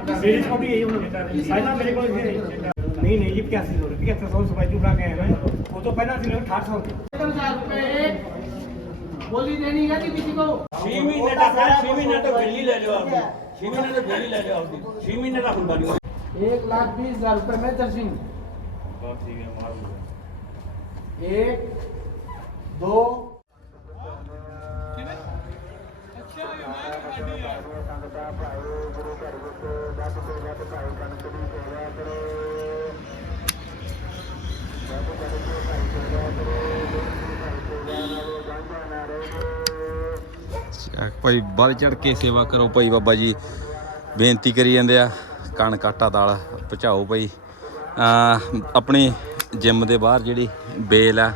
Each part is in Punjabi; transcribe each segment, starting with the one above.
मेरी छोटी यही होगी साइना मेरे को नहीं नहीं ये क्या चीज हो रही है सौ रुपए जो उठा के आए हैं वो तो पहला दिन अठारह सौ बोली देनी है किसी को छह महीने का छह महीने तो गली ले लो आप छह महीने तो गली ले लो आप छह महीने का फुल एक लाख बीस हजार रुपये में दर्शिंग एक दो ਭਾਈ ਗੁਰੂ ਵੱਧ ਚੜ ਕੇ ਸੇਵਾ ਕਰੋ ਭਾਈ ਬਾਬਾ ਜੀ। ਬੇਨਤੀ ਕਰੀ ਜਾਂਦੇ ਆ ਕਣ ਕਾਟਾ ਦਾਲ ਪਹੁੰਚਾਓ ਭਾਈ। ਅਹ ਆਪਣੀ ਜਿੰਮ ਦੇ ਬਾਹਰ ਜਿਹੜੀ ਬੇਲ ਆ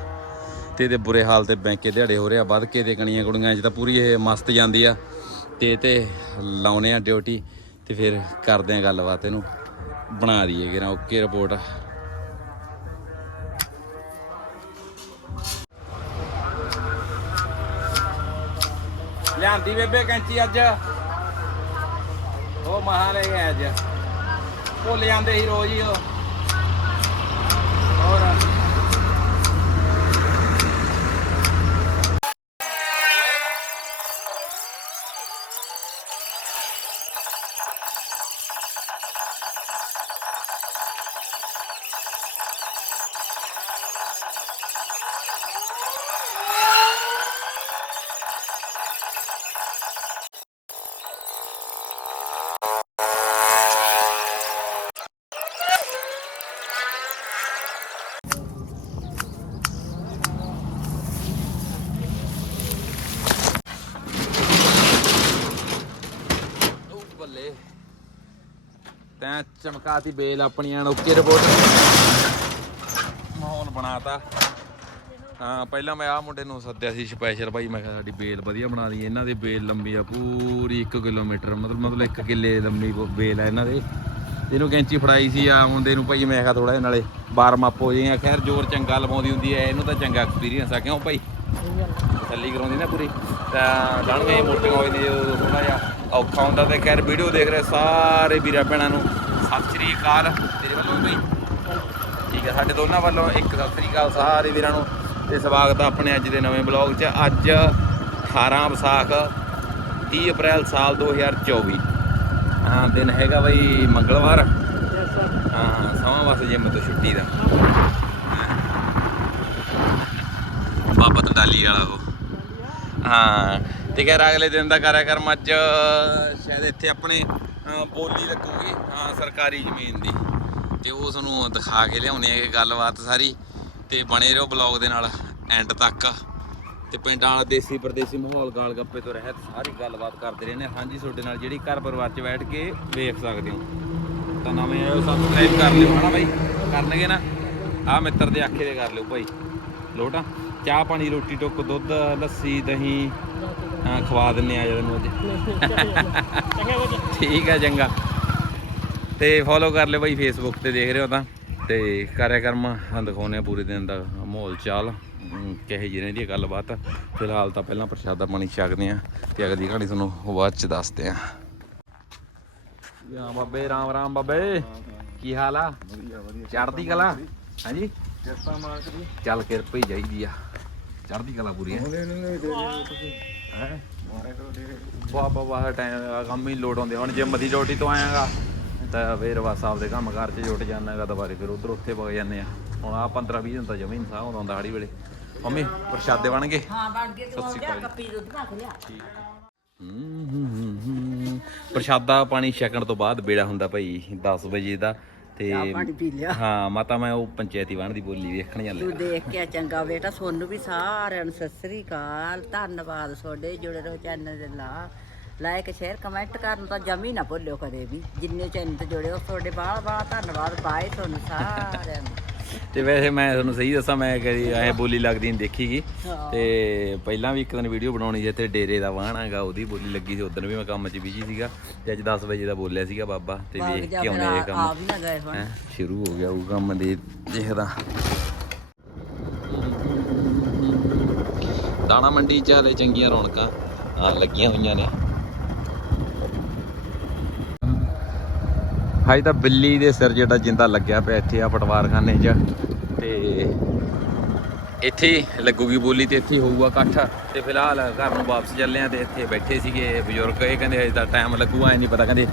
ਤੇ ਇਹਦੇ ਬੁਰੇ ਹਾਲ ਤੇ ਬੈਂਕੇ ਦਿਹਾੜੇ ਹੋ ਰਿਹਾ ਵੱਧ ਕੇ ਤੇ ਕਣੀਆਂ ਕੁੜੀਆਂ 'ਚ ਤਾਂ ਪੂਰੀ ਇਹ ਮਸਤ ਜਾਂਦੀ ਆ। ਤੇ ਤੇ ਲਾਉਨੇ ਆ ਡਿਊਟੀ ਤੇ ਫਿਰ ਕਰਦੇ ਆ ਗੱਲਬਾਤ ਇਹਨੂੰ। ਬਣਾ ਦਈਏ ਕਿ ਨਾ ਓਕੇ ਰਿਪੋਰਟ। ਲਿਆਂਦੀ ਬੇਬੇ ਕੈਂਚੀ ਅੱਜ। ਉਹ ਮਹਾ ਲੈ ਗਿਆ ਅੱਜ। ਭੁੱਲ ਜਾਂਦੇ ਸੀ ਰੋਜ਼ ਹੀ ਉਹ। ਹੋਰ। ਚਮਕਾਤੀ ਬੇਲ ਆਪਣੀਆਂ ਨੂੰ ਓਕੇ ਰਿਪੋਰਟ ਮਾਹੌਲ ਬਣਾਤਾ। ਹਾਂ, ਪਹਿਲਾਂ ਮੈਂ ਆਹ ਮੁੰਡੇ ਨੂੰ ਸੱਦਿਆ ਸੀ ਸਪੈਸ਼ਲ ਭਾਈ ਮੈਂ ਕਿਹਾ ਸਾਡੀ ਬੇਲ ਵਧੀਆ ਬਣਾ ਦੀ ਇਹਨਾਂ ਦੀ ਬੇਲ ਲੰਬੀ ਆ, ਪੂਰੀ 1 ਕਿਲੋਮੀਟਰ, ਮਤਲਬ ਮਤਲਬ 1 ਕਿੱਲੇ ਲੰਬੀ ਬੇਲ ਆ ਇਹਨਾਂ ਦੇ। ਇਹਨੂੰ ਕੈਂਚੀ ਫੜਾਈ ਸੀ ਆ ਮੁੰਡੇ ਨੂੰ ਭਾਈ, ਮੈਂ ਕਿਹਾ ਥੋੜਾ ਜਿਹਾ ਨਾਲੇ ਵਾਰਮ ਅਪ ਹੋ ਜਾਈਆਂ ਖੈਰ, ਜ਼ੋਰ ਚੰਗਾ ਲਵਾਉਂਦੀ ਹੁੰਦੀ ਹੈ ਇਹਨੂੰ ਤਾਂ ਚੰਗਾ ਐਕਸਪੀਰੀਅੰਸ ਆ, ਕਿਉਂ ਭਾਈ? ਥੱਲੀ ਕਰਾਉਂਦੀ ਨਾ ਪੂਰੀ। ਤਾਂ ਲੜਵੇਂ ਮੋਟੀਆਂ ਹੋਏ ਨੇ ਥੋੜਾ ਜਿਹਾ ਔਖਾ ਹੁੰਦਾ ਤੇ ਖੈਰ ਵੀਡੀਓ ਦੇਖ ਰਹੇ ਸਾਰੇ ਵੀਰਾਂ ਭੈਣਾਂ ਨੂੰ। ਸਤਿ ਸ੍ਰੀ ਅਕਾਲ ਤੇਰੇ ਵੱਲੋਂ ਵੀ। ਠੀਕ ਹੈ, ਸਾਡੇ ਦੋਨਾਂ ਵੱਲੋਂ ਇੱਕ ਸਤਿ ਸ੍ਰੀ ਅਕਾਲ ਸਾਰੇ ਵੀਰਾਂ ਨੂੰ ਤੇ ਸਵਾਗਤ ਆ ਆਪਣੇ ਅੱਜ ਦੇ ਨਵੇਂ ਬਲੌਗ 'ਚ। ਅੱਜ 18 ਵਿਸਾਖ 30 ਅਪ੍ਰੈਲ ਸਾਲ 2024 ਹਾਂ, ਦਿਨ ਹੈਗਾ ਬਈ ਮੰਗਲਵਾਰ। ਹਾਂ, ਸਮਾਂ ਵਸ ਜਿੰਮ ਤੋਂ ਛੁੱਟੀ ਦਾ। ਬਾਬਾ ਤੰਦਾਲੀ ਵਾਲਾ ਉਹ। ਹਾਂ, ਤੇ ਕਹਿ ਅਗਲੇ ਦਿਨ ਦਾ ਕਾਰਿਆਕਰਮ ਅੱਜ ਸ਼ਾਇਦ ਇੱਥੇ ਆਪਣੇ ਬੋਲੀ ਲੱਗੂਗੀ, ਹਾਂ, ਸਰਕਾਰੀ ਜ਼ਮੀਨ ਦੀ। ਤੇ ਉਹ ਤੁਹਾਨੂੰ ਦਿਖਾ ਕੇ ਲਿਆਉਣੇ ਆ ਗੱਲਬਾਤ ਸਾਰੀ। ਤੇ ਬਣੇ ਰਹੋ ਬਲੌਗ ਦੇ ਨਾਲ ਐਂਡ ਤੱਕ। ਤੇ ਪਿੰਡ ਵਾਲਾ ਦੇਸੀ ਪਰਦੇਸੀ ਮਾਹੌਲ ਗਾਲ ਗੱਪੇ ਤੋਂ ਰਹਿਤ ਸਾਰੀ ਗੱਲਬਾਤ ਕਰਦੇ ਰਹਿੰਦੇ ਹਾਂ। ਹਾਂਜੀ, ਤੁਹਾਡੇ ਨਾਲ ਜਿਹੜੀ ਘਰ ਪਰਿਵਾਰ 'ਚ ਬੈਠ ਕੇ ਵੇਖ ਸਕਦੇ ਹੋ। ਤਾਂ ਨਵੇਂ ਆਇਓ ਸਬਸਕ੍ਰਾਈਬ ਕਰ ਲਿਓ। ਹਨਾ ਬਾਈ? ਕਰਨਗੇ ਨਾ? ਆ ਮਿੱਤਰ ਦੇ ਆਖੇ ਦੇ ਕਰ ਲਿਓ ਭਾਈ। ਲੋਟਾ, ਚਾਹ ਪਾਣੀ, ਰੋਟੀ, ਟੁੱਕ, ਦੁੱਧ, ਲੱਸੀ, ਦਹੀਂ। ਹਾਂ ਖਵਾ ਦਿੰਨੇ ਆ ਜਦੋਂ ਅੱਜ। ਠੀਕ ਆ ਚੰਗਾ। ਤੇ ਫੋਲੋ ਕਰ ਲਿਓ ਬਾਈ ਫੇਸਬੁੱਕ ਤੇ ਦੇਖ ਰਹੇ ਹੋ ਤਾਂ। ਤੇ ਕਾਰਿਆਕਰਮ ਹਾਂ ਦਿਖਾਉਂਦੇ ਆ ਪੂਰੇ ਦਿਨ ਦਾ ਮਾਹੌਲ ਚਾਲ ਅਮ, ਕਿਹੋ ਜਿਹੀ ਹੈ ਗੱਲਬਾਤ। ਫਿਲਹਾਲ ਤਾਂ ਪਹਿਲਾਂ ਪ੍ਰਸ਼ਾਦਾ ਪਾਣੀ ਛਕਦੇ ਆ ਤੇ ਅਗਲੀ ਕਹਾਣੀ ਤੁਹਾਨੂੰ ਬਾਅਦ ਚ ਦੱਸਦੇ ਆ। ਯਾ ਬਾਬੇ ਰਾਮ ਰਾਮ ਬਾਬੇ। ਕੀ ਹਾਲ ਆ? ਵਧੀਆ ਕਲਾ? ਹਾਂਜੀ? ਕਿਰਪਾ ਮਾਰ ਕਰੀ ਚੱਲ ਕਿਰਪਾ ਹੀ ਚਾਹੀਦੀ ਆ। ਚੜ੍ਹਦੀ ਕਲਾ ਪੂਰੀ ਹੈ ਹੈਂ? ਵਾਹ ਵਾਹ ਟਾਈਮ ਕੰਮ ਹੀ ਲੋਡ ਆਉਂਦੇ ਹੁਣ ਜਿਮ ਦੀ ਡਿਊਟੀ ਤੋਂ ਆਇਆਗਾ ਤਾਂ ਫੇਰ ਬਸ ਆਪਦੇ ਕੰਮ ਕਾਰ 'ਚ ਜੁਟ ਜਾਣਾਗਾ ਦੁਬਾਰੇ ਫਿਰ ਉਧਰ ਉੱਥੇ ਵਗ ਜਾਂਦੇ ਆ ਹੁਣ ਆ 15 20 ਦਿਨ ਤਾਂ ਜਮੀ ਨਹੀਂ ਸਾਹ ਆਉਂਦਾ ਹਾੜੀ ਵੇਲੇ ਮੰਮੀ ਪ੍ਰਸ਼ਾਦੇ ਬਣ ਗਏ ਹਾਂ ਬਣ ਤੂੰ। ਕੱਪੀ ਦੁੱਧ ਰੱਖ ਲਿਆ। ਪ੍ਰਸ਼ਾਦਾ ਪਾਣੀ ਛਕਣ ਤੋਂ ਬਾਅਦ ਬੇੜਾ ਹੁੰਦਾ ਭਾਈ 10 ਵਜੇ ਦਾ ਤੇ ਚਾਹ ਪਾਣੀ ਪੀ ਲਿਆ। ਹਾਂ ਮਾਤਾ ਮੈਂ ਉਹ ਪੰਚਾਇਤੀ ਵੰਡ ਦੀ ਬੋਲੀ ਵੇਖਣ ਤੂੰ ਜਾਂਦੇ ਦੇਖ ਕੇ ਆ ਚੰਗਾ ਬੇਟਾ ਸੋਨੂੰ ਵੀ ਸਾਰਿਆਂ ਨੂੰ ਸਤਿ ਸ੍ਰੀ ਅਕਾਲ। ਧੰਨਵਾਦ ਤੁਹਾਡੇ ਜੁੜੇ ਰਹੋ ਚੈਨਲ ਦੇ ਨਾਲ। ਲਾਈਕ ਸ਼ੇਅਰ ਕਮੈਂਟ ਕਰਨ ਤਾਂ ਜਮੀ ਨਾ ਭੁੱਲਿਓ ਕਦੇ ਵੀ। ਜਿੰਨੇ ਚੈਨਲ ਤੇ ਜੁੜੇ ਹੋ ਤੁਹਾਡੇ ਬਾਹਲਾ ਬਾਹਲਾ ਧੰਨਵਾਦ। ਬਾਏ ਤੁਹਾਨੂੰ ਸਾਰਿਆਂ ਨੂੰ। ਤੇ ਵੈਸੇ ਮੈਂ ਤੁਹਾਨੂੰ ਸਹੀ ਦੱਸਾਂ ਮੈਂ ਕਦੀ ਐ ਬੋਲੀ ਲੱਗਦੀ ਨਹੀਂ ਦੇਖੀਗੀ। ਤੇ ਪਹਿਲਾਂ ਵੀ ਇੱਕ ਦਿਨ ਵੀਡੀਓ ਬਣਾਉਣੀ ਸੀ ਤੇ ਡੇਰੇ ਦਾ ਵਾਹਣ ਹੈਗਾ ਉਹਦੀ ਬੋਲੀ ਲੱਗੀ ਸੀ। ਉਦੋਂ ਵੀ ਮੈਂ ਕੰਮ 'ਚ ਬਿਜ਼ੀ ਸੀਗਾ ਤੇ ਅੱਜ 10 ਵਜੇ ਦਾ ਬੋਲਿਆ ਸੀਗਾ ਬਾਬਾ ਤੇ ਵੇਖ ਜਾ ਕੇ ਆਉਣੇ ਇਹ ਆ ਕੰਮ। ਵੀ ਨਾ ਗਏ ਹੁਣ। ਹੈਂ, ਸ਼ੁਰੂ ਹੋ ਗਿਆ ਉਹ ਕੰਮ ਦੇ ਦੇਖਦਾ। ਦਾਣਾ ਮੰਡੀ ਚ ਹਾਲੇ ਚੰਗੀਆਂ ਰੌਣਕਾਂ ਆ ਲੱਗੀਆਂ ਹੋਈਆਂ ਨੇ। ਹਾਈ ਤਾਂ ਬਿੱਲੀ ਦੇ ਸਿਰ ਜਿਹੜਾ ਜਿੰਦਾ ਲੱਗਿਆ ਪਿਆ ਇੱਥੇ ਆ ਪਟਵਾਰਖਾਨੇ 'ਚ। ਤੇ ਇੱਥੇ ਲੱਗੂਗੀ ਬੋਲੀ ਤੇ ਇੱਥੇ ਹੋਊਗਾ ਇਕੱਠ। ਤੇ ਫਿਲਹਾਲ ਘਰ ਨੂੰ ਵਾਪਸ ਚੱਲੇ ਆ ਤੇ ਇੱਥੇ ਬੈਠੇ ਸੀਗੇ ਬਜ਼ੁਰਗ। ਇਹ ਕਹਿੰਦੇ ਹਜੇ ਤਾਂ ਟਾਈਮ ਲੱਗੂਗਾ ਐ ਨਹੀਂ ਪਤਾ ਕਹਿੰਦੇ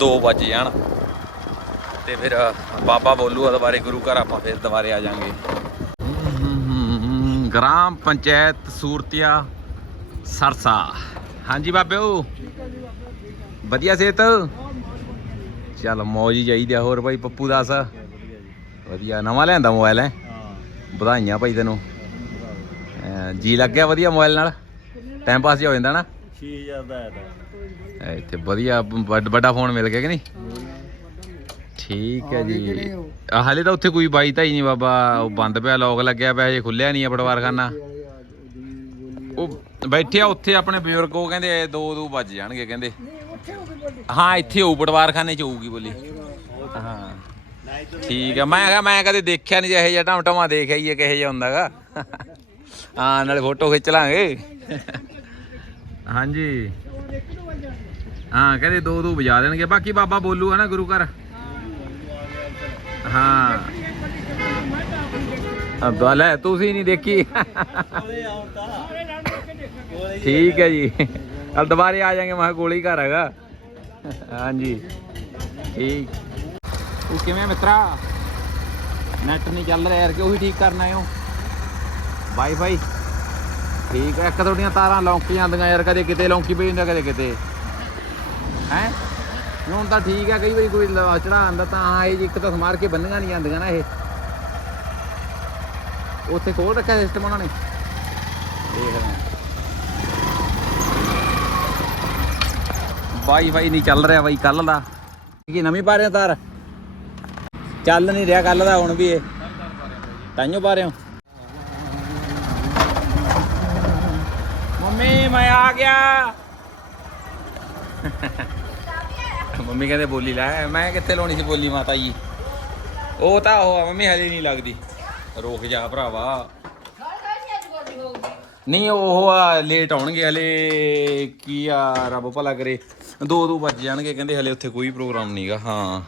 2 ਵਜ ਜਾਣ। ਤੇ ਫਿਰ ਬਾਬਾ ਬੋਲੂਗਾ ਦੁਬਾਰੇ ਗੁਰੂ ਘਰ ਆਪਾਂ ਫਿਰ ਦੁਬਾਰੇ ਆ ਜਾਾਂਗੇ। ਗ੍ਰਾਮ ਪੰਚਾਇਤ ਸੂਰਤੀਆ ਸਰਸਾ। ਹਾਂਜੀ ਬਾਬਿਓ। ਵਧੀਆ ਸਿਹਤ? ਚੱਲ ਮੌਜ ਹੀ ਚਾਹੀਦੀ ਆ। ਹੋਰ ਭਾਈ ਪੱਪੂ ਦਾਸ? ਵਧੀਆ ਨਵਾਂ ਲਿਆਂਦਾ ਮੋਬਾਈਲ ਹੈ? ਵਧਾਈਆਂ ਭਾਈ ਤੈਨੂੰ। ਜੀ ਲੱਗ ਗਿਆ ਵਧੀਆ ਮੋਬਾਈਲ ਨਾਲ? ਟਾਈਮ ਪਾਸ ਜਿਹਾ ਹੋ ਜਾਂਦਾ ਨਾ? 6000 ਦਾ ਆਇਆ ਇਹ ਇੱਥੇ ਵਧੀਆ ਵੱਡ- ਫੋਨ ਮਿਲ ਗਿਆ ਕਿ ਨਹੀਂ? ਠੀਕ ਹੈ ਜੀ। ਹਾਲੇ ਤਾਂ ਉੱਥੇ ਕੋਈ ਬਾਈ ਤਾਂ ਹੀ ਨਹੀਂ ਬਾਬਾ। ਉਹ ਬੰਦ ਪਿਆ ਲੋਕ ਲੱਗਿਆ ਪਿਆ ਜੇ ਖੁੱਲਿਆ ਨਹੀਂ ਆ ਪਟਵਾਰਖਾਨਾ। ਉਹ ਬੈਠੇ ਆ ਉੱਥੇ ਆਪਣੇ ਬਜ਼ੁਰਗ ਉਹ ਕਹਿੰਦੇ ਦੋ ਦੋ ਵੱਜ ਜਾਣਗੇ ਕਹਿੰਦੇ। ਹਾਂ ਇੱਥੇ ਹੋਊ ਪਟਵਾਰਖਾਨੇ ਚ ਹੋਊਗੀ ਬੋਲੀ। ਹਾਂ। ਠੀਕ ਆ ਮੈਂ ਕਿਹਾ ਮੈਂ ਕਦੇ ਦੇਖਿਆ ਨਹੀਂ ਜਿਹੇ ਜਿਹਾ ਟਮਟਮਾ ਦੇਖਿਆ ਹੀ ਹੈ ਕਿਹੇ ਜਿਹਾ ਹੁੰਦਾਗਾ। ਹਾਂ ਨਾਲੇ ਫੋਟੋ ਖਿੱਚ ਲਾਂਗੇ। ਹਾਂਜੀ। ਹਾਂ ਕਹਿੰਦੇ ਦੋ ਦੋ ਵਜਾ ਦੇਣਗੇ। ਬਾਕੀ ਬਾਬਾ ਬੋਲੂ ਹੈ ਨਾ ਗੁਰੂ ਘਰ। ਹਾਂ। ਅੱਬਾ ਲੈ ਤੁਸੀਂ ਨਹੀਂ ਦੇਖੀ। ਠੀਕ ਹੈ ਜੀ। ਕੱਲ ਦੁਬਾਰੇ ਆ ਜਾਾਂਗੇ ਮੈਂ ਗੋਲੀ ਘਰ ਹੈਗਾ। ਹਾਂਜੀ। ਠੀਕ। ਉਹ ਕਿਵੇਂ ਮਿੱਤਰਾ? ਨੈਟ ਨਹੀਂ ਚੱਲ ਰਿਹਾ ਯਾਰ ਕਿ ਉਹੀ ਠੀਕ ਕਰਨਾ ਹੈ? ਵਾਈਫਾਈ ਠੀਕ ਹੈ ਇੱਕ ਤੁਹਾਡੀਆਂ ਤਾਰਾਂ ਲੌਂਕੀ ਜਾਂਦੀਆਂ ਯਾਰ, ਕਦੇ ਕਿਤੇ ਲੌਂਕੀ ਪਈ ਜਾਂਦਾ ਕਦੇ ਕਿਤੇ। ਹੈ? ਹੁਣ ਤਾਂ ਠੀਕ ਹੈ ਕਈ ਵਾਰੀ ਕੋਈ ਚੜਾ ਆਂਦਾ ਤਾਂ ਹਾਂ ਇਹ ਜੀ ਇੱਕ ਤਾਂ ਸਮਾਰ ਕੇ ਬੰਨੀਆਂ ਨਹੀਂ ਜਾਂਦੀਆਂ ਨਾ ਇਹ। ਉੱਥੇ ਖੋਲ ਰੱਖਿਆ ਸਿਸਟਮ ਉਹਨਾਂ ਨੇ। ਦੇਖ ਰਹੇ ਵਾਈਫਾਈ ਨਹੀਂ ਚੱਲ ਰਿਹਾ ਬਾਈ ਕੱਲ ਦਾ। ਕੀ ਨਵੀਂ ਪਾ ਰਹੇ ਤਾਰ? ਚੱਲ ਨਹੀਂ ਰਿਹਾ ਕੱਲ ਦਾ, ਹੁਣ ਵੀ ਇਹ। ਤਾਈਓ ਪਾ ਰਹੇ ਹੋ। ਮੰਮੀ, ਮੈਂ ਆ ਗਿਆ। ਮੰਮੀ ਕਹਿੰਦੇ ਬੋਲੀ ਲੈ, ਮੈਂ ਕਿੱਥੇ ਲਾਉਣੀ ਸੀ ਬੋਲੀ ਮਾਤਾ ਜੀ? ਉਹ ਤਾਂ ਉਹ ਆ, ਮੰਮੀ ਹਲੇ ਨਹੀਂ ਲੱਗਦੀ। ਰੋਕ ਜਾ ਭਰਾਵਾ। ਨਹੀਂ, ਉਹ ਆ ਲੇਟ ਆਉਣਗੇ ਹਲੇ। ਕੀ ਆ, ਰੱਬ ਭਲਾ ਕਰੇ। ਦੋ ਦੋ ਵੱਜ ਜਾਣਗੇ ਕਹਿੰਦੇ ਹਲੇ ਉੱਥੇ ਕੋਈ ਪ੍ਰੋਗਰਾਮ ਨਹੀਂਗਾ ਹਾਂ।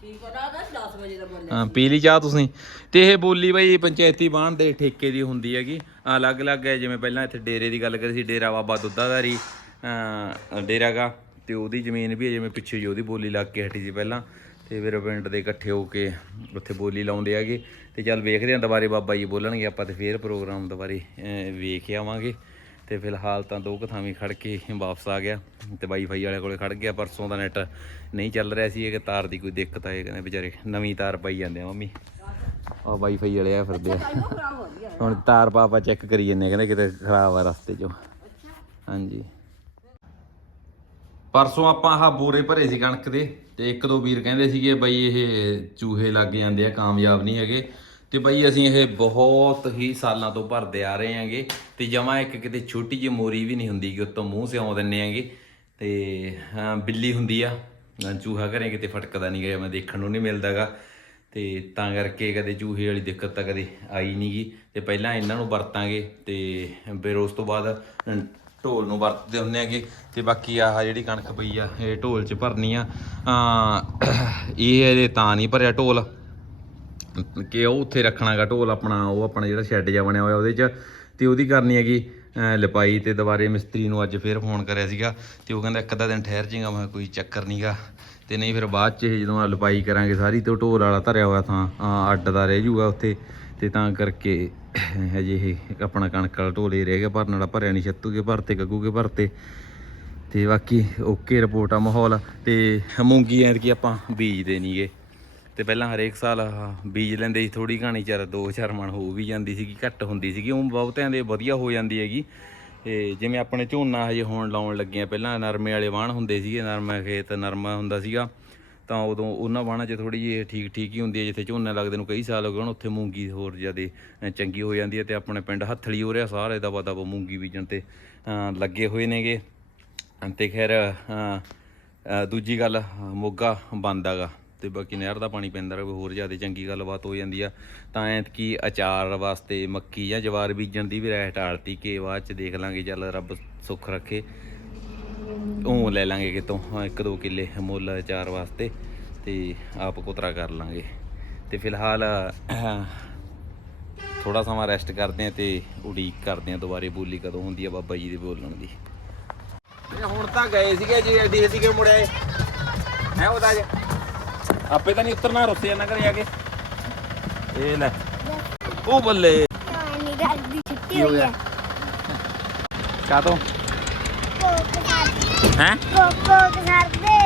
ਠੀਕ ਹੈ 10 ਵਜੇ ਦਾ ਬੋਲੇ ਹਾਂ ਪੀ ਲਈ ਚਾਹ ਤੁਸੀਂ? ਤੇ ਇਹ ਬੋਲੀ ਬਈ ਪੰਚਾਇਤੀ ਬਾਣ ਦੇ ਠੇਕੇ ਦੀ ਹੁੰਦੀ ਹੈਗੀ। ਅਲੱਗ-ਅਲੱਗ ਹੈ ਜਿਵੇਂ ਪਹਿਲਾਂ ਇੱਥੇ ਡੇਰੇ ਦੀ ਗੱਲ ਕਰੀ ਸੀ ਡੇਰਾ ਬਾਬਾ ਦੁੱਧਾਦਾਰੀ ਅਹ ਡੇਰਾ ਗਾ ਤੇ ਉਹਦੀ ਜ਼ਮੀਨ ਵੀ ਹੈ ਜਿਵੇਂ ਪਿੱਛੇ ਜੀ ਉਹਦੀ ਬੋਲੀ ਲੱਗ ਕੇ ਹਟੀ ਸੀ ਪਹਿਲਾਂ। ਤੇ ਫਿਰ ਪਿੰਡ ਦੇ ਇਕੱਠੇ ਹੋ ਕੇ ਉੱਥੇ ਬੋਲੀ ਲਾਉਂਦੇ ਹੈਗੇ। ਤੇ ਚੱਲ ਵੇਖਦੇ ਆਂ ਦੁਬਾਰੇ ਬਾਬਾ ਜੀ ਬੋਲਣਗੇ ਆਪਾਂ ਤੇ ਫੇਰ ਪ੍ਰੋਗਰਾਮ ਦੁਬਾਰੇ ਵੇਖ ਆਵਾਂਗੇ। ਤੇ ਫਿਲਹਾਲ ਤਾਂ ਦੋ ਕੁ ਥਾਵੇਂ ਖੜ ਕੇ ਵਾਪਸ ਆ ਗਿਆ ਤੇ ਵਾਈਫਾਈ ਵਾਲੇ ਕੋਲੇ ਖੜ ਗਿਆ, ਪਰਸੋਂ ਦਾ ਨੈਟ ਨਹੀਂ ਚੱਲ ਰਿਹਾ ਸੀ, ਇਹ ਕਿ ਤਾਰ ਦੀ ਕੋਈ ਦਿੱਕਤ ਆਏ, ਕਹਿੰਦੇ ਵਿਚਾਰੇ ਨਵੀਂ ਤਾਰ ਪਾਈ ਜਾਂਦੇ ਆ ਮੰਮੀ। ਆ ਵਾਈਫਾਈ ਵਾਲੇ ਆ ਫਿਰਦੇ ਆ। ਹੁਣ ਤਾਰ ਪਾਪਾ ਚੈੱਕ ਕਰੀ ਜੰਨੇ ਕਹਿੰਦੇ ਕਿਤੇ ਖਰਾਬ ਆ ਰਸਤੇ 'ਚੋਂ। ਹਾਂਜੀ। ਪਰਸੋਂ ਆਪਾਂ ਆਹ ਬੋਰੇ ਭਰੇ ਸੀ ਕਣਕ ਦੇ, ਤੇ ਇੱਕ ਦੋ ਵੀਰ ਕਹਿੰਦੇ ਸੀਗੇ ਬਈ ਇਹ ਚੂਹੇ ਲੱਗ ਜਾਂਦੇ ਆ, ਕਾਮਯਾਬ ਨਹੀਂ ਹੈਗੇ। ਤੇ ਬਈ ਅਸੀਂ ਇਹ ਬਹੁਤ ਹੀ ਸਾਲਾਂ ਤੋਂ ਭਰਦੇ ਆ ਰਹੇ ਹਾਂਗੇ ਤੇ ਜਮਾ ਇੱਕ ਕਿਤੇ ਛੋਟੀ ਜਿਹੀ ਮੋਰੀ ਵੀ ਨਹੀਂ ਹੁੰਦੀ ਕਿ ਉੱਤੋਂ ਮੂੰਹ ਸਿਉਂ ਦਿੰਨੇ ਆਂਗੇ ਤੇ ਬਿੱਲੀ ਹੁੰਦੀ ਆ। ਚੂਹਾ ਘਰੇ ਕਿਤੇ ਫਟਕਦਾ ਨਹੀਂ ਗਿਆ ਮੈਂ ਦੇਖਣ ਨੂੰ ਨਹੀਂ ਮਿਲਦਾਗਾ। ਤੇ ਤਾਂ ਕਰਕੇ ਕਦੇ ਚੂਹੇ ਵਾਲੀ ਦਿੱਕਤ ਤਾਂ ਕਦੇ ਆਈ ਨਹੀਂਗੀ ਤੇ ਪਹਿਲਾਂ ਇਹਨਾਂ ਨੂੰ ਵਰਤਾਂਗੇ ਤੇ ਫਿਰ ਉਸ ਤੋਂ ਬਾਅਦ ਢੋਲ ਨੂੰ ਵਰਤਦੇ ਹੁੰਦੇ ਆਗੇ ਤੇ ਬਾਕੀ ਆਹ ਜਿਹੜੀ ਕਣਕ ਪਈ ਆ, ਇਹ ਢੋਲ 'ਚ ਭਰਨੀ ਆ। ਇਹ ਤਾਂ ਨਹੀਂ ਭਰਿਆ ਢੋਲ। ਕਿ ਉਹ ਉੱਥੇ ਰੱਖਣਾਗਾ ਢੋਲ ਆਪਣਾ, ਉਹ ਆਪਣਾ ਜਿਹੜਾ ਸ਼ੈੱਡ ਜਿਹਾ ਬਣਿਆ ਹੋਇਆ ਉਹਦੇ 'ਚ, ਤੇ ਉਹਦੀ ਕਰਨੀ ਹੈਗੀ, ਅਹ, ਲਿਪਾਈ ਤੇ ਦੁਬਾਰੇ ਮਿਸਤਰੀ ਨੂੰ ਅੱਜ ਫੇਰ ਫੋਨ ਕਰਿਆ ਸੀਗਾ, ਤੇ ਉਹ ਕਹਿੰਦਾ ਇੱਕ ਅੱਧਾ ਦਿਨ ਠਹਿਰ ਜਾਏਗਾ, ਮੈਂ ਕਿਹਾ ਕੋਈ ਚੱਕਰ ਨਹੀਂਗਾ ਤੇ ਨਹੀਂ ਫਿਰ ਬਾਅਦ 'ਚ ਇਹ ਜਦੋਂ ਆਹ ਕਰਾਂਗੇ ਸਾਰੀ ਤੇ ਉਹ ਢੋਲ ਵਾਲਾ ਧਰਿਆ ਹੋਇਆ ਥਾਂ ਅਹ ਅੱਡ ਦਾ ਰਹਿ ਜੂਗਾ ਉੱਥੇ, ਤੇ ਤਾਂ ਕਰਕੇ ਹਜੇ ਇਹ ਆਪਣਾ ਕਣਕ ਵਾਲਾ ਢੋਲ ਹੀ ਰਹਿ ਗਿਆ, ਭਰਨ ਵਾਲਾ ਭਰਿਆ ਨਹੀਂ ਛੱਤੂ ਕੇ ਭਰਤੇ ਗੱਗੂਗੇ ਭਰਤੇ। ਤੇ ਬਾਕੀ ਓਕੇ ਰਿਪੋਰਟ ਆ ਮਾਹੌਲ, ਤੇ ਮੂੰਗੀ ਐਂ ਕਿ ਆਪਾਂ ਬੀਜਦੇ ਨਹੀਂਗੇ ਤੇ ਪਹਿਲਾਂ ਹਰੇਕ ਸਾਲ ਬੀਜ ਲੈਂਦੇ ਸੀ ਥੋੜੀ ਘਾਣੀ ਚਾਰ ਦੋ ਚਾਰ ਮਣ ਹੋ ਵੀ ਜਾਂਦੀ ਸੀਗੀ, ਘੱਟ ਹੁੰਦੀ ਸੀਗੀ ਉਹ ਬਹੁਤਿਆਂ ਦੇ ਵਧੀਆ ਹੋ ਜਾਂਦੀ ਹੈਗੀ। ਤੇ ਜਿਵੇਂ ਆਪਣੇ ਝੋਨਾ ਹਜੇ ਹੁਣ ਲਾਉਣ ਲੱਗੇ ਆ ਪਹਿਲਾਂ ਨਰਮੇ ਵਾਲੇ ਵਾਹਣ ਹੁੰਦੇ ਸੀਗੇ, ਨਰਮਾ ਖੇਤ ਨਰਮਾ ਹੁੰਦਾ ਸੀਗਾ, ਤਾਂ ਉਦੋਂ ਉਹਨਾਂ ਵਾਹਣਾਂ 'ਚ ਥੋੜੀ ਜਿਹੀ ਠੀਕ ਠੀਕ ਹੀ ਹੁੰਦੀ ਹੈ, ਜਿੱਥੇ ਝੋਨਾ ਲੱਗਦੇ ਨੂੰ ਕਈ ਸਾਲ ਹੋ ਗਏ, ਹੁਣ ਉੱਥੇ ਮੂੰਗੀ ਹੋਰ ਜ਼ਿਆਦਾ ਚੰਗੀ ਹੋ ਜਾਂਦੀ ਹੈ ਤੇ ਆਪਣੇ ਪਿੰਡ ਹੱਥਲੀ ਹੋ ਰਿਹਾ, ਸਾਰੇ ਦਾ ਦਬਾ ਮੂੰਗੀ ਬੀਜਣ ਤੇ ਲੱਗੇ ਹੋਏ ਨੇਗੇ। ਤੇ ਖੈਰ ਦੂਜੀ ਗੱਲ, ਮੋਗਾ ਬੰਦ ਹੈਗਾ। ਤੇ ਬਾਕੀ ਨਹਿਰ ਦਾ ਪਾਣੀ ਪੈਂਦਾ ਰਹੇ ਹੋਰ ਜ਼ਿਆਦਾ ਚੰਗੀ ਗੱਲਬਾਤ ਹੋ ਜਾਂਦੀ ਆ। ਤਾਂ ਐਤਕੀ ਅਚਾਰ ਵਾਸਤੇ ਮੱਕੀ ਜਾਂ ਜਵਾਰ ਬੀਜਣ ਦੀ ਵੀ ਰਾਇ ਟਾਲਤੀ ਕੇ ਬਾਅਦ ਚ ਦੇਖ ਲਾਂਗੇ ਚੱਲ ਰੱਬ ਸੁੱਖ ਰੱਖੇ। ਉਹ ਲੈ ਲਾਂਗੇ ਕਿਤੋਂ ਹਾਂ, ਇੱਕ ਦੋ ਕਿੱਲੇ ਮੁੱਲ ਅਚਾਰ ਵਾਸਤੇ ਤੇ ਆਪ ਕੁਤਰਾ ਕਰ ਲਾਂਗੇ। ਤੇ ਫਿਲਹਾਲ ਥੋੜਾ ਸਮਾਂ ਰੈਸਟ ਕਰਦੇ ਆ ਤੇ ਉਡੀਕ ਕਰਦੇ ਆ ਦੁਬਾਰੇ ਬੋਲੀ ਕਦੋਂ ਹੁੰਦੀ ਆ ਬਾਬਾ ਜੀ ਦੇ ਬੋਲਣ ਦੀ। ਹੁਣ ਤਾਂ ਗਏ ਸੀਗੇ ਜੀ ਐਡੀ ਸੀਗੇ ਮੁੜਿਆ ਹੈ ਉਹਦਾ ਜੇ ਆਪੇ ਤਾਂ ਨਹੀਂ ਉਤਰਨਾ ਰੁੱਸੇ ਜਾਣਾ ਘਰੇ ਆ ਕੇ। ਇਹ ਲੈ। ਉਹ ਬੱਲੇ। ਨਹੀਂ ਗੱਲ ਦੀ ਛੁੱਟੀ ਕੀ ਹੋ ਹੋਈ ਗਿਆ? ਹੈ ਕਾ ਤੋਂ ਕੋਕ ਸਰ ਹੈ? ਕੋਕ ਕੋਕ ਸਰ ਦੇ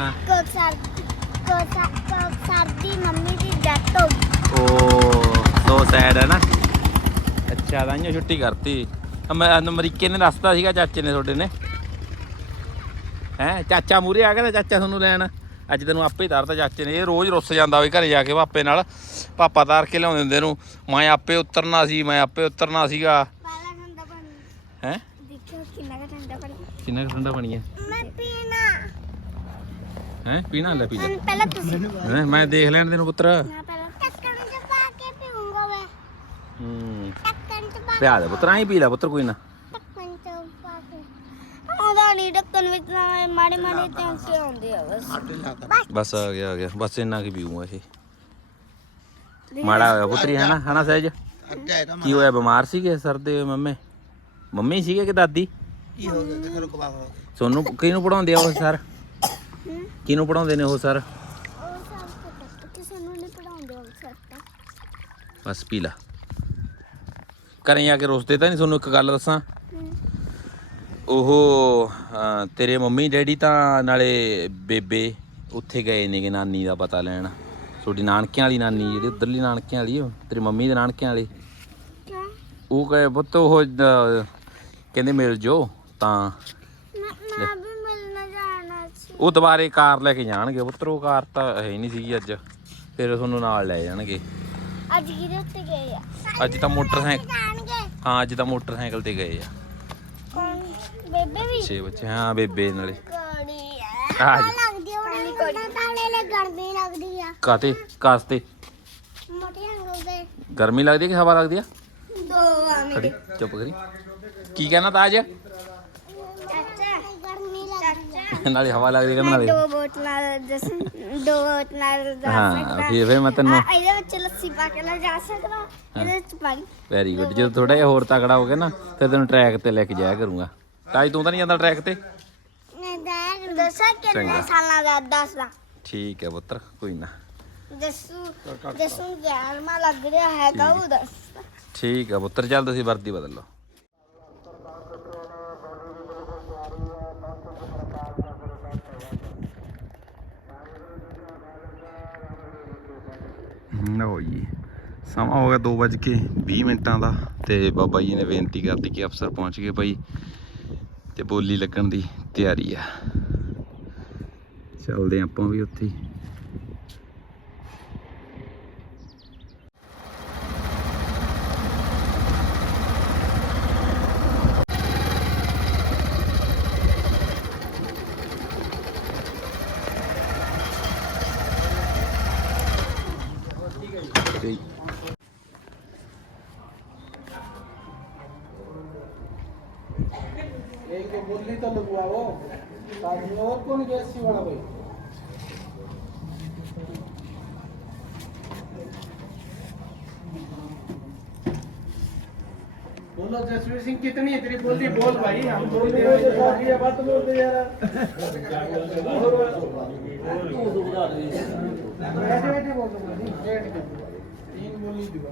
ਹਾਂ। ਕੋਕ ਸਰ ਕੋਕ ਸਰ ਕੋਕ ਸਰ ਦੀ ਮੰਮੀ ਦੀ ਡੈਥ ਹੋ ਗਈ ਉਹ ਸੋ ਸੈਡ ਹੈ ਨਾ। ਅੱਛਾ ਤਾਂ ਇਹਨੇ ਛੁੱਟੀ ਕਰਤੀ। ਅਮ- ਅਮਰੀਕੇ ਨੇ ਦੱਸਤਾ ਸੀਗਾ ਚਾਚੇ ਨੇ ਤੁਹਾਡੇ ਨੇ। ਹੈ ਚਾਚਾ ਮੂਰੇ ਆ ਗਿਆ ਤਾਂ ਚਾਚਾ ਤੁਹਾਨੂੰ ਲੈਣ। ਅੱਜ ਤੈਨੂੰ ਆਪੇ ਧਰਤਾ ਚਾਚੇ ਨੇ ਇਹ ਰੋਜ਼ ਰੁੱਸ ਜਾਂਦਾ ਵੀ ਘਰੇ ਜਾ ਕੇ ਪਾਪੇ ਨਾਲ। ਪਾਪਾ ਤਾਰ ਕੇ ਲਿਆਉਂਦੇ ਹੁੰਦੇ ਨੂੰ ਮੈਂ ਆਪੇ ਉਤਰਨਾ ਸੀ ਮੈਂ ਆਪੇ ਉਤਰਨਾ ਸੀਗਾ। ਹੈ? ਕਿੰਨਾ ਠੰਡਾ ਪਾਣੀ। ਹੈ ਮੈਂ ਪੀਣਾ। ਹੈ? ਪੀਣਾ ਲੈ ਪੀ ਲੈ। ਪਹਿਲਾਂ ਤੁਸੀਂ ਮੈਂ ਦੇਖ ਲੈਣ ਤੈਨੂੰ ਪੁੱਤਰ। ਮੈਂ ਪਹਿਲਾਂ ਟੱਕਣ ਚ ਪਾ ਕੇ ਪੀਊਂਗਾ ਮੈਂ। ਹੂੰ। ਟੱਕਣ ਚ ਪਾ ਪਿਆ ਦੇ ਪੁੱਤਰ ਆਈ ਪੀ ਲੈ ਪੁੱਤਰ ਕੋਈ ਨਾ ਟੱਕਣ ਚ ਪਾ ਕੇ ਉਹਦਾ ਨਹੀਂ ਢੱਕਣ ਵਿੱਚ ਨਾ ਮਾੜੇ ਮਾੜੇ ਟੈਂਕੇ ਆਉਂਦੇ ਆ ਬਸ। ਬਸ ਆ ਗਿਆ ਆ ਗਿਆ। ਬਸ ਇੰਨਾ ਕੀ ਪੀਊਂਗਾ ਇਹ। ਮਾੜਾ ਹੋਇਆ ਪੁੱਤਰੀ ਹੈ ਨਾ ਹਨਾ ਸਹਿਜ? ਕੀ ਹੋਇਆ ਬਿਮਾਰ ਸੀਗੇ ਸਰ ਦੇ ਮੰਮੇ? ਮੰਮੀ ਸੀਗੇ ਕਿ ਦਾਦੀ? ਕੀ ਹੋ ਗਿਆ? ਤੁਹਾਨੂੰ ਕਿਹਨੂੰ ਪੜਾਉਂਦੇ ਆ ਉਹ ਸਰ? ਕਿਹਨੂੰ ਪੜਾਉਂਦੇ ਨੇ ਉਹ ਸਰ? ਉਹ ਸਭ ਤੋਂ ਪਤਾ ਕਿਸੇ ਨੂੰ ਨਹੀਂ ਪੜਾਉਂਦੇ ਉਹ ਸਰ ਤਾਂ। ਬਸ ਪੀ ਲਾ। ਘਰੇ ਆ ਕੇ ਰੋਸਦੇ ਤਾਂ ਨਹੀਂ ਤੁਹਾਨੂੰ ਇੱਕ ਗੱਲ ਦੱਸਾਂ? ਉਹ ਤੇਰੇ ਮੰਮੀ ਡੈਡੀ ਤਾਂ ਨਾਲੇ ਬੇਬੇ ਉੱਥੇ ਗਏ ਨੇਗੇ ਨਾਨੀ ਦਾ ਪਤਾ ਲੈਣ। ਤੁਹਾਡੀ ਨਾਨਕਿਆਂ ਵਾਲੀ ਨਾਨੀ ਜਿਹੜੀ ਉਧਰਲੀ ਨਾਨਕਿਆਂ ਵਾਲੀ ਉਹ ਤੇਰੀ ਮੰਮੀ ਦੇ ਨਾਨਕਿਆਂ ਵਾਲੀ। ਉਹ ਕਹੇ ਪੁੱਤ ਉਹ ਕਹਿੰਦੇ ਮਿਲ ਜੋ ਤਾਂ। ਉਹ ਦੁਬਾਰੇ ਕਾਰ ਲੈ ਕੇ ਜਾਣਗੇ ਪੁੱਤਰ ਉਹ ਕਾਰ ਤਾਂ ਹੈ ਨਹੀਂ ਸੀਗੀ ਅੱਜ। ਫਿਰ ਤੁਹਾਨੂੰ ਨਾਲ ਲੈ ਜਾਣਗੇ। ਅੱਜ ਕਿਹਦੇ ਉੱਤੇ ਗਏ ਆ? ਅੱਜ ਤਾਂ ਮੋਟਰਸਾਈਕਲ ਹਾਂ ਅੱਜ ਤਾਂ ਮੋਟਰਸਾਈਕਲ ਤੇ ਗਏ ਆ। ਬੇਬੇ ਵੀ। ਛੇ ਬੱਚੇ ਹਾਂ ਬੇਬੇ ਨਾਲੇ। ਕੋੜੀ ਆ ਆ ਜੀ। ਲੱਗਦੀ ਉਹ ਕੋੜੀ ਤਾਲੇ ਲੈ ਗਰਮੀ ਲੱਗਦੀ ਆ। ਕਾਤੇ ਕਾਸਤੇ ਗਰਮੀ ਲੱਗਦੀ ਹੈ ਕਿ ਹਵਾ ਲੱਗਦੀ ਆ? ਦੋ ਆ ਖੜੀ ਚੁੱਪ ਕਰੀ। ਕੀ ਕਹਿਣਾ ਤਾਜ? ਚਾਚਾ ਗਰਮੀ ਲੱਗਦੀ ਨਾਲੇ ਹਵਾ ਲੱਗਦੀ ਹੈ ਕਿ ਨਾਲੇ? ਦੋ ਬੋਤਲਾਂ ਦਸ ਦੋ ਬੋਤਲਾਂ ਦਾ ਹਾਂ ਫਿਰ ਫਿਰ ਮੈਂ ਤੈਨੂੰ ਇਹਦੇ ਵਿੱਚ ਲੱਸੀ ਪਾ ਕੇ ਲੈ ਜਾ ਸਕਦਾ। ਇਹਦੇ ਵਿੱਚ ਪਾਣੀ ਵੈਰੀ ਗੁੱਡ ਜਦੋਂ ਥੋੜਾ ਜਿਹਾ ਹੋਰ ਤਕੜਾ ਹੋ ਗਿਆ ਨਾ ਫਿਰ ਤੈਨੂੰ ਟਰੈਕ ਤੇ ਲੈ ਕੇ ਜਾਇਆ ਕਰੂੰਗਾ। ਤਾਜ ਤੂੰ ਤਾਂ ਨਹੀਂ ਜਾਂਦਾ ਟਰੈਕ ਤੇ? ਦੱਸਾਂ ਕਿੰਨੇ ਚੰਗਾ। ਸਾਲਾਂ ਦਾ ਦੱਸ ਦਾ। ਠੀਕ ਹੈ ਪੁੱਤਰ ਕੋਈ ਨਾ। ਦੱਸੂ ਦੱਸੂ 11ਵਾਂ ਲੱਗ ਰਿਹਾ ਹੈਗਾ ਉਹ ਦੱਸ। ਠੀਕ ਹੈ ਪੁੱਤਰ ਚੱਲ ਤੁਸੀਂ ਵਰਦੀ ਬਦਲ ਲਓ। ਲਓ ਜੀ ਸਮਾਂ ਹੋ ਗਿਆ 2:20 ਮਿੰਟਾਂ ਦਾ ਤੇ ਬਾਬਾ ਜੀ ਨੇ ਬੇਨਤੀ ਕਰਤੀ ਕਿ ਅਫਸਰ ਪਹੁੰਚ ਗਏ ਭਾਈ। ਤੇ ਬੋਲੀ ਲੱਗਣ ਦੀ ਤਿਆਰੀ ਆ। ਚੱਲਦੇ ਆਪਾਂ ਵੀ ਉੱਥੇ ਹੀ। एक बोली तो लगवा वो साथ में और कौन गैस वाला भाई बोलो जसवीर सिंह कितनी है तेरी बोली बोल भाई हम बोल दे रहे बात बोल दे यार बैठे बैठे बोल दो बैठ के तीन बोली दिवा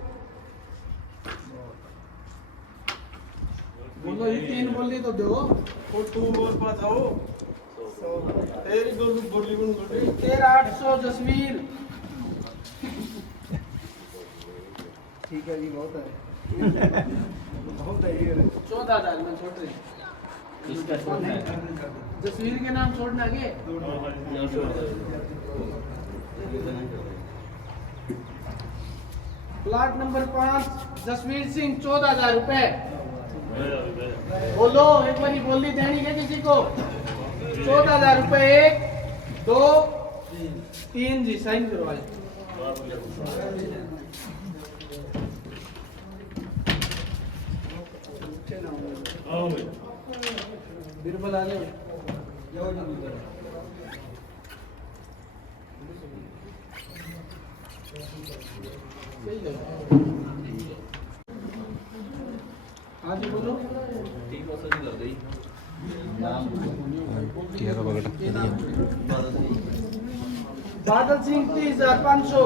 बोलो ये तीन बोली तो दो। वो टू बोल पा था तेरी दो बोली बन बोली। तेरा आठ सौ जसमीर। ठीक है जी बहुत है। बहुत है चौदह हज़ार में छोड़ रही जसवीर के नाम छोड़ना प्लाट नंबर पाँच जसवीर सिंह चौदह हज़ार रुपए। बोलो एक बारी बोली देनी है किसी को चौदह हजार रुपए एक दो तीन जी साइन करवाए बिरबल आ जाओ सही लगा हाँ बादल सिंह तीस हज़ार पाँच सौ।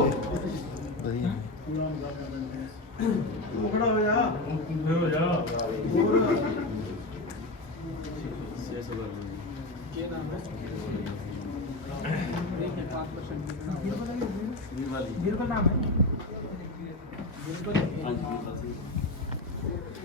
नाम है? नाम है।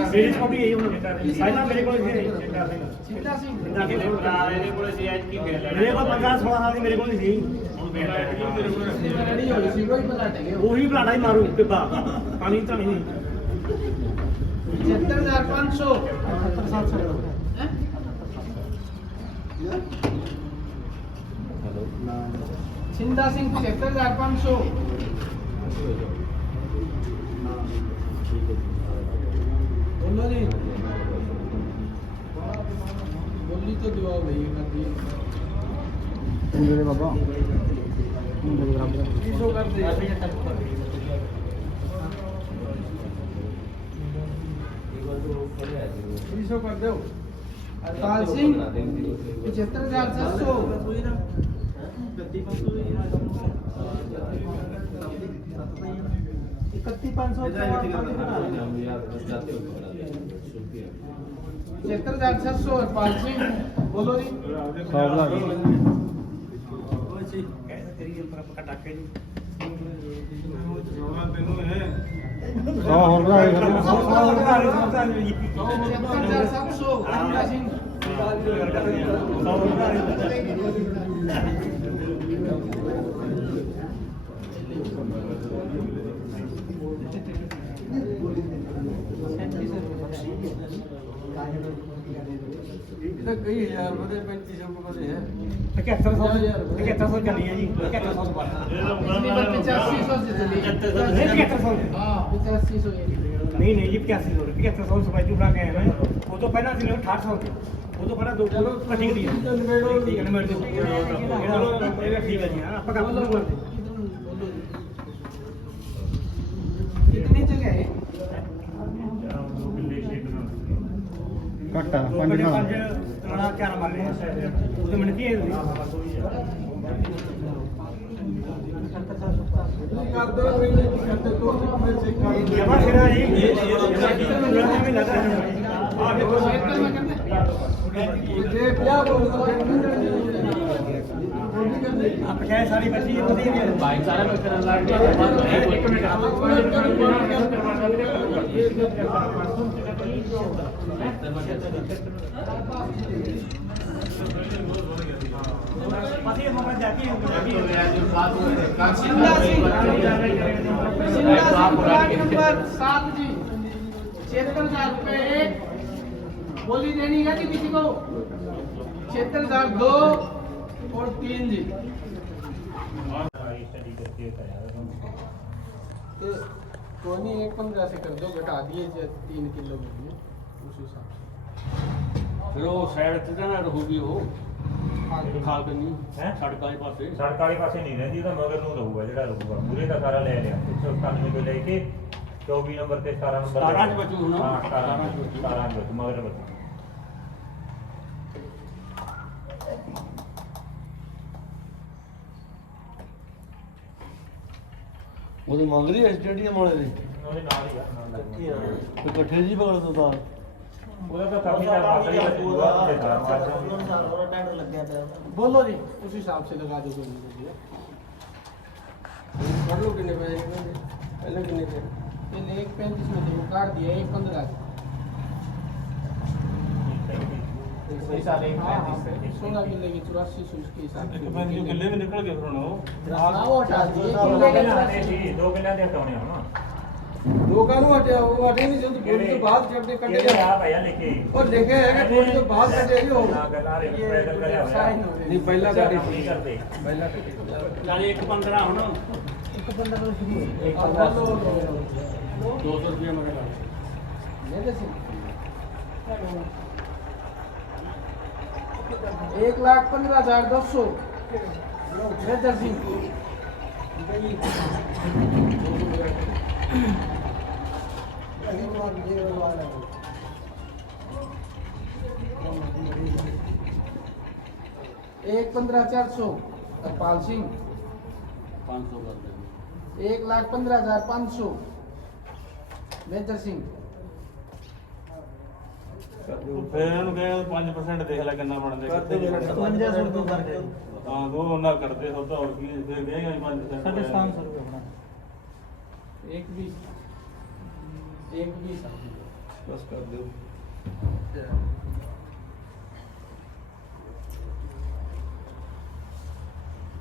ਮੇਰੀ ਕੋਲ ਸੀ ਸਿੰਘ ਜਿੰਦਾ ਸਿੰਘ ਜਿੰਦਾ ਸਿੰਘ ਐਚ ਕੀ ਗੱਲ ਮੇਰੇ ਕੋਲ 15 16 ਸਾਲ ਦੀ ਮੇਰੇ ਕੋਲ ਨਹੀਂ ਸੀ। ਹੁਣ ਮੇਰੇ ਕੋਲ ਨਹੀਂ ਹੋਈ। ਸੀ ਕੋਈ ਪਲਾਟ ਗਿਆ। ਉਹੀ ਪਲਾਟਾ ਹੀ ਮਾਰੂ ਪਿੱਪਾ ਪਾਣੀ ਤਾਂ ਨਹੀਂ। 77500 77500 ਹੈ? ਹੈਲੋ ਛਿੰਦਾ ਠੀਕ ਹੈ बोलो जी बोली तो दुआ भैया कर दी मेरे बाबा कर दे सौ कर दो अरपाल सिंह पचहत्तर हजार सात सौ इकतीस पाँच सौ ਜੇਤਰ ਜੱਟ ਸਰ ਸੋਰਪਾਲ ਸਿੰਘ ਬੋਲੋ ਜੀ। ਸਾਹਿਬ ਲਾ ਗਏ ਉਹ ਜੀ ਕਰੀ ਜੰਪਰ ਪਕਾ ਟਾਕੇ ਜੀ। ਸੋਣਾ ਤੈਨੂੰ ਹੈ ਸੋ ਹੋਰ ਨਾ ਇਹ ਸੋ ਹੋਰ ਨਾ ਇਹ ਸੋ ਤਾਂ ਜੀ ਜੇਤਰ ਜੱਟ ਸਰ ਸੋ ਅੰਗਾ ਸਿੰਘ ਸੋ ਹੋਰ ਨਾ ਇਹ ਇਹ ਤਾਂ ਕਈ ਹਜ਼ਾਰ ਵਧੇ 3500 ਵਧੇ ਹੈ। 7100 7100 ਚੱਲੀ ਹੈ ਜੀ 7100 ਪਰ ਪਿਛਲੀ ਵਾਰ 8500 ਸੀ ਚੱਲੀ 7100 ਹਾਂ। 8500 ਨਹੀਂ ਨਹੀਂ ਜੀ 8500 7100 ਸਵਾਈ ਜੂ ਬਣਾ ਕੇ ਆਇਆ ਮੈਂ ਉਹ ਤੋਂ ਪਹਿਲਾਂ ਸੀ 6800 ਉਹ ਤੋਂ ਪਹਿਲਾਂ ਦੋ ਚਲੋ ਠੀਕ ਦੀ ਨਿਬੇੜੋ ਠੀਕ ਹੈ ਨਿਬੇੜੋ ਚਲੋ ਇਹ ਠੀਕ ਹੈ ਜੀ ਆਪਾਂ ਕੰਮ ਸ਼ੁਰੂ ਕਰਦੇ ਕਿਤਨੀ ਜਗ੍ਹਾ ਹੈ ਘਟਾ ਪੰਜ ਨਾਲ ਨਾਲ। ਚਾਰ ਮਾਰੇ ਤੇ ਮਿੰਟੀ ਇਹ ਕਰ ਦੋ ਕੋਈ ਨਹੀਂ ਤੋਂ ਮੈਂ ਸਿੱਖਾਂ ਜਮਾ ਸਿਰਾ ਜੀ। ਇਹ ਜਿਹੜਾ ਵੀ ਲੱਗਦਾ ਹੈ ਆ ਦੇਖੋ ਸਾਈਕਲ ਮੈਂ ਕਹਿੰਦੇ ਜੇ 50 ਬੋਲ ਸਾਰੀ ਬੱਚੀ ਤੁਸੀਂ ਬਾਈਕ पति मोहम्मद जाकी हूं जाकी तो मेरा जो बात हो रही है काशी नंबर 7 जी छिहत्तर हजार रुपये बोली देनी है जी किसी को छिहत्तर हजार दो और तीन जी तो कोनी एक पंद्रह से कर दो घटा दिए तीन किलो में उस हिसाब से ਫਿਰ ਉਹ ਸਾਈਡ ਤੇ ਤਾਂ ਨਾ ਰਹੂਗੀ ਉਹ ਖਾਲ ਕੰਨੀ ਹੈ? ਸੜਕਾਂ ਦੇ ਪਾਸੇ। ਸੜਕ ਵਾਲੇ ਪਾਸੇ ਨਹੀਂ ਰਹਿੰਦੀ ਤਾਂ ਮਗਰ ਨੂੰ ਰਹੂਗਾ ਜਿਹੜਾ ਰਹੂਗਾ। ਮੂਰੇ ਦਾ ਸਾਰਾ ਲੈ ਲਿਆ। 197 ਤੋਂ ਲੈ ਕੇ 24 ਨੰਬਰ ਤੇ 17 ਨੰਬਰ 17 ਚ ਬਚੂ ਹੁਣ। ਹਾਂ 17 ਚ 17 ਚ ਬਚੂ ਮਗਰ ਬਚੂ। ਉਹਦੇ ਮੰਗ ਰਹੀ ਹੈ ਸਟੇਡੀਅਮ ਵਾਲੇ ਦੇ? ਉਹਦੇ ਨਾਲ ਹੀ ਆ ਨਾਲ ਲੱਗ ਤੇ ਇਕੱਠੇ ਜੀ ਬਗਲ ਤੋਂ ਤਾਂ। ਉਹਦਾ ਤਾਂ ਕਾਫੀ ਦਾ ਮਾਤਰੀ ਬਚੂਗਾ ਤੇ ਸਾਰ ਮਾਰ बोलो जी उस हिसाब से लगा दो कोई नहीं कर लो कितने पैसे पहले कितने थे पहले एक पैंतीस में थे वो काट दिया एक पंद्रह सोलह किले की चौरासी सौ उसके हिसाब से ਕਿੱਲੇ ਵੀ ਨਿਕਲ ਗਏ ਫਿਰ ਹੁਣ ਉਹ हाँ, वो हटा दिए ਦੋ किले के ਕਿੱਲਿਆਂ ਦੇ चौरासी। ਸੀ ਦੋ ਕਿੱਲਿਆਂ ਦੇ ਹਟਾਉਣੇ ਹੁਣ दो कानू हटे वो हटे नहीं जल्द बोली तो बात करते कटे ਕਿਹੜੇ ਆ ਭਈਆ ਲਿਖੇ और लिखे है कि थोड़ी तो बात कटे ही हो ਨਾ ਗੱਲਾਂ ਰੇ ਪੈਦਲ ਕਰਿਆ ਹੋਇਆ साइन हो नहीं पहला काटे ਨਹੀਂ ਕਰਦੇ पहला काटे ਚੱਲ ਇੱਕ 15 ਹੁਣ दो सौ रुपया मगर ले ले एक लाख पंद्रह हजार दो सौ बेहतर सिंह एक पंद्रह चार सौ अरपाल सिंह पाँच सौ कर देंगे एक लाख पंद्रह हजार पाँच सौ बेहतर सिंह ਫਿਰ ਇਹਨੂੰ ਕਹੇ 5% ਦੇਖ ਲੈ ਕਿੰਨਾ ਬਣਦੇ ਕਰਦੇ 5500 ਰੁਪਏ ਕਰਦੇ ਹਾਂ ਦੋ ਉਹਨਾਂ ਕਰਦੇ ਸਭ ਤੋਂ ਹੋਰ ਕੀ ਹੈ, ਫਿਰ ਕਹੇਗਾ 5% 550 ਰੁਪਏ ਬਣਾ एक बीस एक बीस ਬਸ ਕਰ ਦਿਓ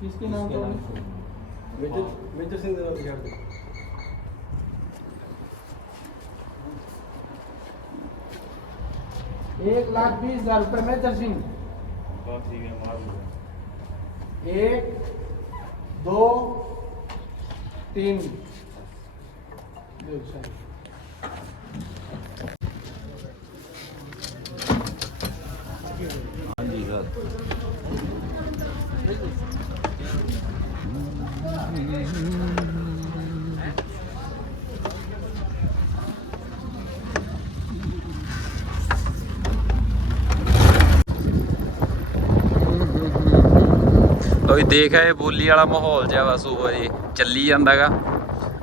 किसके नाम तो ਮੇਜਰ ਮੇਜਰ ਸਿੰਘ ਦਾ ਯਾਰ ਦੇ एक लाख बीस हजार रुपये मेजर सिंह ਬਸ ਠੀਕ ਹੈ ਮਾਰ ਲਓ एक दो तीन देख साहब। ਹਾਂਜੀ ਸਰ ਦੇਖ ਆਏ ਬੋਲੀ ਵਾਲਾ ਮਾਹੌਲ ਜਿਹਾ ਵਾ ਉਹ ਜੀ ਚੱਲੀ ਜਾਂਦਾਗਾ।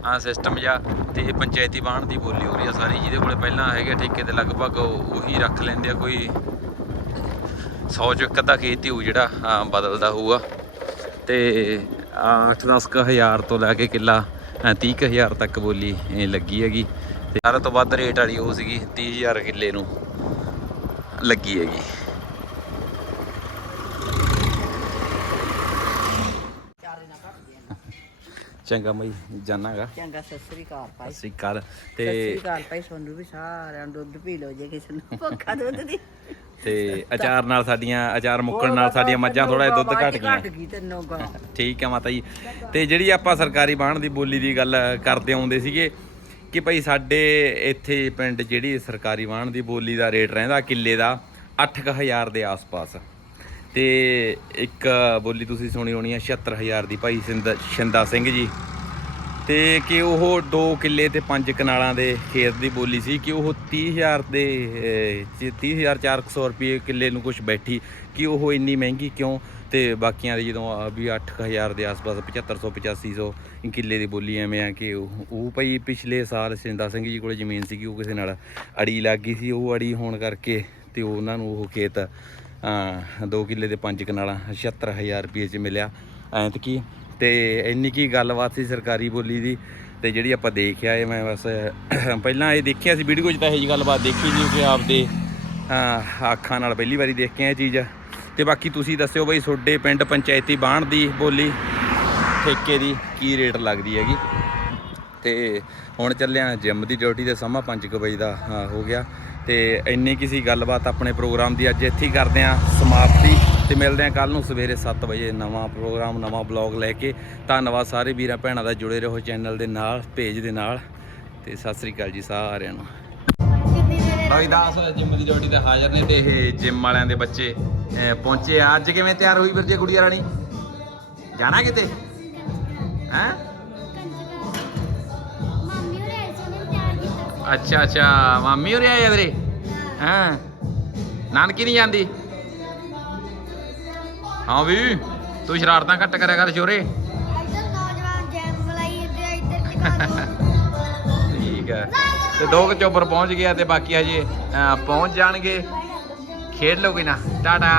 ਆ ਸਿਸਟਮ ਜਿਹਾ ਤੇ ਪੰਚਾਇਤੀ ਬਾਣ ਦੀ ਬੋਲੀ ਹੋ ਰਹੀ ਆ ਸਾਰੀ, ਜਿਹਦੇ ਕੋਲੇ ਪਹਿਲਾਂ ਹੈਗੇ ਠੇਕੇ ਤੇ ਲਗਭਗ ਉਹੀ ਰੱਖ ਲੈਂਦੇ ਆ ਕੋਈ 100 ਚੋਂ ਇੱਕ ਅੱਧਾ ਖੇਤ ਹੀ ਹੋਊ ਜਿਹੜਾ ਬਦਲਦਾ ਹੋਊਗਾ। ਤੇ 8-10 ਕੁ ਹਜ਼ਾਰ ਤੋਂ ਲੈ ਕੇ ਕਿੱਲਾ 30 ਕੁ ਹਜ਼ਾਰ ਤੱਕ ਬੋਲੀ ਇਹ ਲੱਗੀ ਹੈਗੀ। ਤੇ ਸਾਰਾ ਤੋਂ ਵੱਧ ਰੇਟ ਵਾਲੀ ਉਹ ਸੀਗੀ 30000 ਕਿੱਲੇ ਨੂੰ ਲੱਗੀ ਹੈਗੀ। ਚੰਗਾ ਮਈ ਜਾਨਾਗਾ ਚੰਗਾ ਸਤਿ ਸ੍ਰੀ ਅਕਾਲ ਭਾਈ। ਸਤਿ ਸ਼੍ਰੀ ਅਕਾਲ। ਸਤਿ ਤੇ ਸ੍ਰੀ ਅਕਾਲ ਭਾਈ ਤੁਹਾਨੂੰ ਵੀ ਸਾਰਿਆਂ ਨੂੰ ਦੁੱਧ ਪੀ ਲਓ ਜੇ ਕਿਸੇ ਨੂੰ ਭੁੱਖਾ ਦੁੱਧ ਦੀ। ਤੇ ਅਚਾਰ ਨਾਲ ਸਾਡੀਆਂ ਅਚਾਰ ਮੁੱਕਣ ਨਾਲ ਸਾਡੀਆਂ ਮੱਝਾਂ ਥੋੜਾ ਜਿਹਾ ਦੁੱਧ ਘਟ ਗਈਆਂ। ਘਟ ਗਈ ਤੈਨੂੰ ਗਾ ਠੀਕ ਹੈ ਮਾਤਾ ਜੀ। ਤੇ ਜਿਹੜੀ ਆਪਾਂ ਸਰਕਾਰੀ ਬਾਣ ਦੀ ਬੋਲੀ ਦੀ ਗੱਲ ਕਰਦੇ ਆਉਂਦੇ ਸੀਗੇ ਕਿ ਭਾਈ ਸਾਡੇ ਇੱਥੇ ਪਿੰਡ ਜਿਹੜੀ ਸਰਕਾਰੀ ਬਾਣ ਦੀ ਬੋਲੀ ਦਾ ਰੇਟ ਰਹਿੰਦਾ ਕਿੱਲੇ ਦਾ 8000 ਦੇ ਆਸ-ਪਾਸ। ਤੇ ਇੱਕ ਬੋਲੀ ਤੁਸੀਂ ਸੁਣੀ ਹੋਣੀ ਹੈ 76000 ਦੀ ਭਾਈ ਸਿੰਦ ਸ਼ਿੰਦਾ ਸਿੰਘ ਜੀ। ਤੇ ਕਿ ਉਹ 2 ਕਿੱਲੇ ਤੇ 5 ਕਨਾਲਾਂ ਦੇ ਖੇਤ ਦੀ ਬੋਲੀ ਸੀ ਕਿ ਉਹ 30000 ਦੇ ਅਹ, 30400 ਰੁਪਏ ਕਿੱਲੇ ਨੂੰ ਕੁਝ ਬੈਠੀ ਕਿ ਉਹ ਇੰਨੀ ਮਹਿੰਗੀ ਕਿਉਂ? ਤੇ ਬਾਕੀਆਂ ਦੇ ਜਦੋਂ ਆ ਵੀ 8000 ਦੇ ਆਸ-ਪਾਸ 7500 8500 ਕਿੱਲੇ ਦੀ ਬੋਲੀ ਐਵੇਂ ਆ ਕਿ ਉਹ ਉਹ ਭਾਈ ਪਿਛਲੇ ਸਾਲ ਸਿੰਦਾ ਸਿੰਘ ਜੀ ਕੋਲੇ ਜ਼ਮੀਨ ਸੀਗੀ ਉਹ ਕਿਸੇ ਨਾਲ ਅੜੀ ਲੱਗ ਗਈ ਸੀ ਉਹ ਅੜੀ ਹੋਣ ਕਰਕੇ ਤੇ ਉਹਨਾਂ ਨੂੰ ਉਹ ਖੇਤ 2 ਕਿੱਲੇ ਦੇ 5 ਕਨਾਲਾਂ 76000 ਰੁਪਏ ਚ ਮਿਲਿਆ। ਐਂਤਕੀ ਤੇ ਇੰਨੀ ਕੀ ਗੱਲਬਾਤ ਸੀ ਸਰਕਾਰੀ ਬੋਲੀ ਦੀ ਤੇ ਜਿਹੜੀ ਆਪਾਂ ਦੇਖਿਆ ਇਹ ਮੈਂ ਬਸ ਪਹਿਲਾਂ ਇਹ ਦੇਖਿਆ ਸੀ ਵੀਡੀਓ 'ਚ ਤਾਂ ਇਹ ਜੀ ਗੱਲਬਾਤ ਦੇਖੀ ਜੀ ਕਿ ਆਪਦੇ ਅੱਖਾਂ ਨਾਲ ਪਹਿਲੀ ਵਾਰੀ ਦੇਖ ਕੇ ਇਹ ਚੀਜ਼ ਤੇ ਬਾਕੀ ਤੁਸੀਂ ਦੱਸਿਓ ਬਈ ਤੁਹਾਡੇ ਪਿੰਡ ਪੰਚਾਇਤੀ ਬਾਣ ਦੀ ਬੋਲੀ, ਠੇਕੇ ਦੀ ਕੀ ਰੇਟ ਲੱਗਦੀ ਹੈਗੀ? ਤੇ ਹੁਣ ਚੱਲਿਆ ਜਿਮ ਦੀ ਡਿਊਟੀ ਦਾ ਸਮਾਂ 5 ਵਜੇ ਦਾ ਹੋ ਗਿਆ। ਤੇ ਇੰਨੀ ਕੀ ਸੀ ਗੱਲਬਾਤ ਆਪਣੇ ਪ੍ਰੋਗਰਾਮ ਦੀ ਅੱਜ ਇੱਥੇ ਹੀ ਕਰਦੇ ਆਂ, ਸਮਾਪਤੀ। ਤੇ ਮਿਲਦੇ ਆਂ ਕੱਲ ਨੂੰ ਸਵੇਰੇ 7 ਵਜੇ ਨਵਾਂ ਪ੍ਰੋਗਰਾਮ ਨਵਾਂ ਬਲੌਗ ਲੈ ਕੇ। ਧੰਨਵਾਦ ਸਾਰੇ ਵੀਰਾਂ ਭੈਣਾਂ ਦਾ ਜੁੜੇ ਰਹੋ ਚੈਨਲ ਦੇ ਨਾਲ ਪੇਜ ਦੇ ਨਾਲ। ਤੇ ਸਤਿ ਸ੍ਰੀ ਅਕਾਲ ਜੀ ਸਾਰਿਆਂ ਨੂੰ। ਲੋਈ ਦਾਸ ਜਿਮ ਦੀ ਡਿਊਟੀ ਤੇ ਹਾਜ਼ਰ ਨੇ ਤੇ ਇਹ ਜਿਮ ਵਾਲਿਆਂ ਦੇ ਬੱਚੇ ਪਹੁੰਚੇ ਆ। ਅੱਜ ਕਿਵੇਂ ਤਿਆਰ ਹੋਈ ਵੀਰ ਜੀ ਗੁੜੀਆ ਰਾਣੀ? ਜਾਣਾ ਕਿਤੇ? ਹੈਂ? ਹੋਰੇ ਅੱਛਾ ਅੱਛਾ। ਮਾਮੀ ਉਰੇ ਆਏ ਤੇਰੇ ਹਾਂ? ਨਾਨਕੀ ਨਹੀਂ ਜਾਂਦੀ? ਹਾਂ ਵੀ ਤੂੰ ਸ਼ਰਾਰਤਾਂ ਘੱਟ ਕਰਿਆ ਕਰ ਚੋਰੇ ਇੱਧਰ ਨੌਜਵਾਨ ਜੈਮ ਬੁਲਾਈ ਇੱਧਰ ਇੱਧਰ ਟਿਕਾ ਠੀਕ ਹੈ। ਤੇ ਦੋ ਕੁ ਚੋਬਰ ਪਹੁੰਚ ਗਿਆ ਤੇ ਬਾਕੀ ਹਜੇ ਅਹ, ਪਹੁੰਚ ਜਾਣਗੇ। ਖੇਡ ਲਓਗੇ ਨਾ। ਟਾਟਾ।